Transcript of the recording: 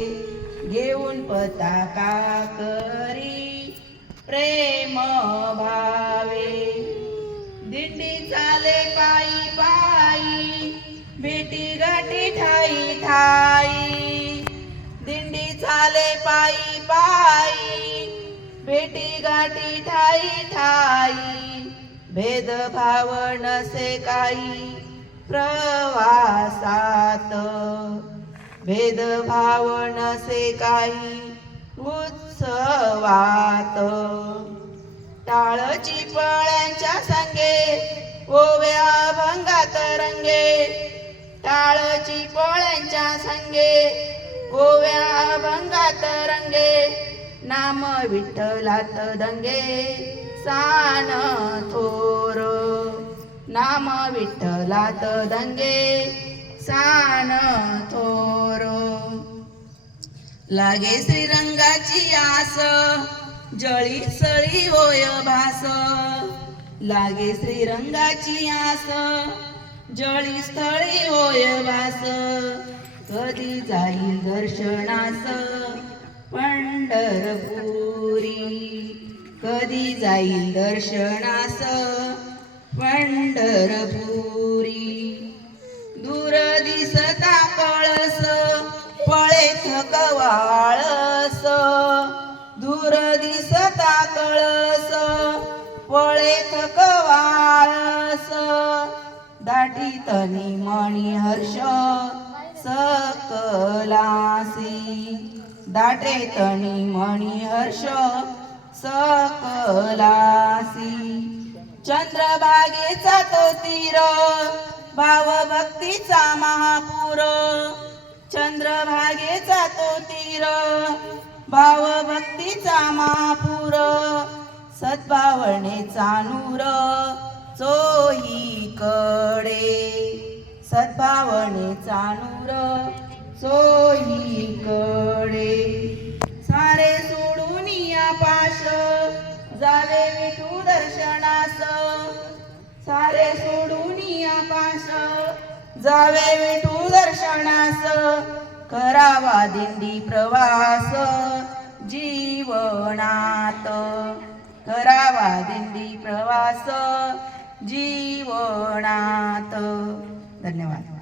घेऊन पताका करी. प्रेम भावे. दिंडी चाले पायी पायी. भेटी गाठी ठाई ठाई. दिंडी चाले पायी पायी. भेटी गाठी ठाई ठाई. भेदभाव नसे काही प्रवासात. भेदभाव नसे काही उत्सवात. टाळची पळ्यांच्या संगे ओव्या भंगात रंगे. टाळची पळ्यांच्या संगे ओव्या भंगात रंगे. नाम विठ्ठलात दंगे सान थोर. नाम विठ्ठलात दंगे सान थोरो. लागे श्रीरंगाची आस जळी सळी होय भास. लागे श्रीरंगाची आस जळी स्थळी होय भास कधी जाईल दर्शनास पंढरपुरी. कधी जाईल दर्शनास पंढरपुरी. दूर दिसता कळस वळे थकवाळस दाटी तनी मणी हर्ष सकलासी. दाटे तनी मणी हर्ष सकलासी. चंद्रभागेचा तो तीर भावभक्तीचा महापूर. चंद्रभागेचा तो तीर भावभक्तीचा महापूर सद्भावनेचा नूर चोहीकडे सद्भावनेचा नूर चोहीकडे सारे सोडून या पाश जावे विठू दर्शनास. सारे सोडून पाश जावे विठू दर्शनास. करावा दिंडी प्रवास जीवनात. करावा दिंडी प्रवास जीवनात. धन्यवाद.